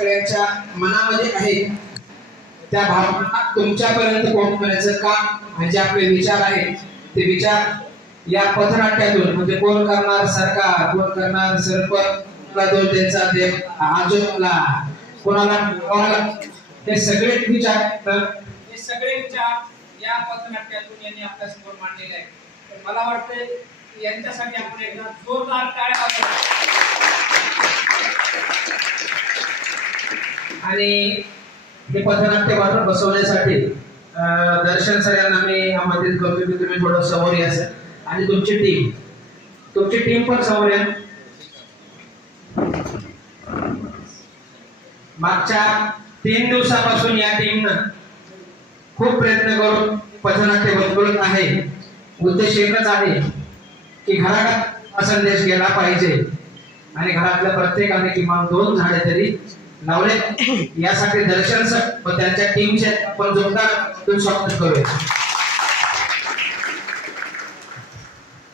सगळ्यांच्या मनामध्ये आहेत त्या भावना तुमच्यापर्यंत पोहोचवण्याचं काम म्हणजे आपले विचार आहेत ते विचार या पथनाट्यातून म्हणजे कोण करणार सरकार, कोण करणार सरपंचला दोन द्यायचा ते आजोबाला, कोणाला हे सगळे विचार हे सगळे विचार या पथनाट्यातून यांनी आपल्या समोर मांडलेले आहेत. तर मला वाटतं यांच्यासाठी आपण एकदा जोरदार टाळ्या वाजवूया. आणि हे पथनाट्य बसवण्यासाठी दर्शन सर यांना मी आमंत्रित करतो की तुम्ही थोडं समोर या सर आणि तुमची टीम पण समोर या. मागच्या 3 दिवसापासून या टीमनं खूप प्रयत्न करून पथनाट्य बसवत आहे. उद्देश एकच आहे की घराघरात हा संदेश गेला पाहिजे आणि घरातल्या प्रत्येकाने किमान 2 झाडे तरी लावले यासाठी दर्शन सर व त्यांच्या टीमचे आपण जोरदार स्वागत करूया.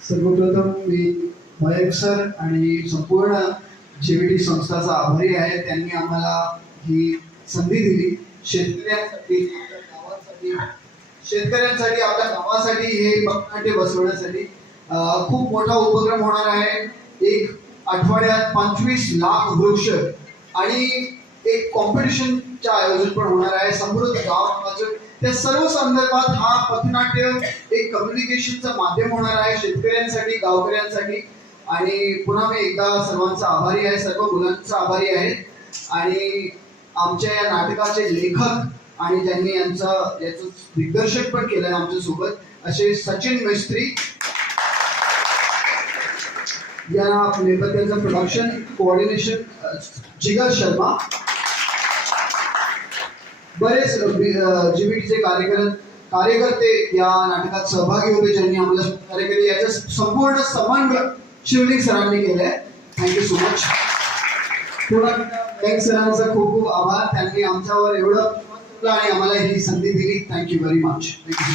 सर्वप्रथम मी मयंक सर आणि संपूर्ण जेबीटी संस्थाचा आभारी आहे. त्यांनी आम्हाला ही संधी दिली शेतकऱ्यांसाठी आपल्या गावासाठी हे पथनाट्य बसवण्यासाठी. खूप मोठा उपक्रम होणार आहे. एक आठवड्यात 25 लाख वृक्ष आणि एक कॉम्पिटिशनचं आयोजन पण होणार आहे संपूर्ण गावाचं. त्या सर्व संदर्भात हा पथनाट्य एक कम्युनिकेशनचं माध्यम होणार आहे शेतकऱ्यांसाठी, गावकऱ्यांसाठी. आणि पुन्हा मी एकदा सर्वांचा आभारी आहे, सर्व मुलांचा आभारी आहे. आणि आमच्या या नाटकाचे लेखक आणि ज्यांनी याचं दिग्दर्शन पण केलं आहे आमच्यासोबत असे सचिन मिस्त्री, या नेपथ्याचं प्रोडक्शन कोऑर्डिनेशन जिगर शर्मा, बरेच जीबीटीचे कार्यकर्ते या नाटकात सहभागी होते ज्यांनी आम्हाला सहकार्य केले. याचं संपूर्ण समन्वय शिवलिंग सरांनी केलंय. Thank you so much. पुन्हा मयंक सरांचा खूप खूप आभार. त्यांनी आमच्यावर एवढं आणि आम्हाला ही संधी दिली. Thank you very much. थँक्यू.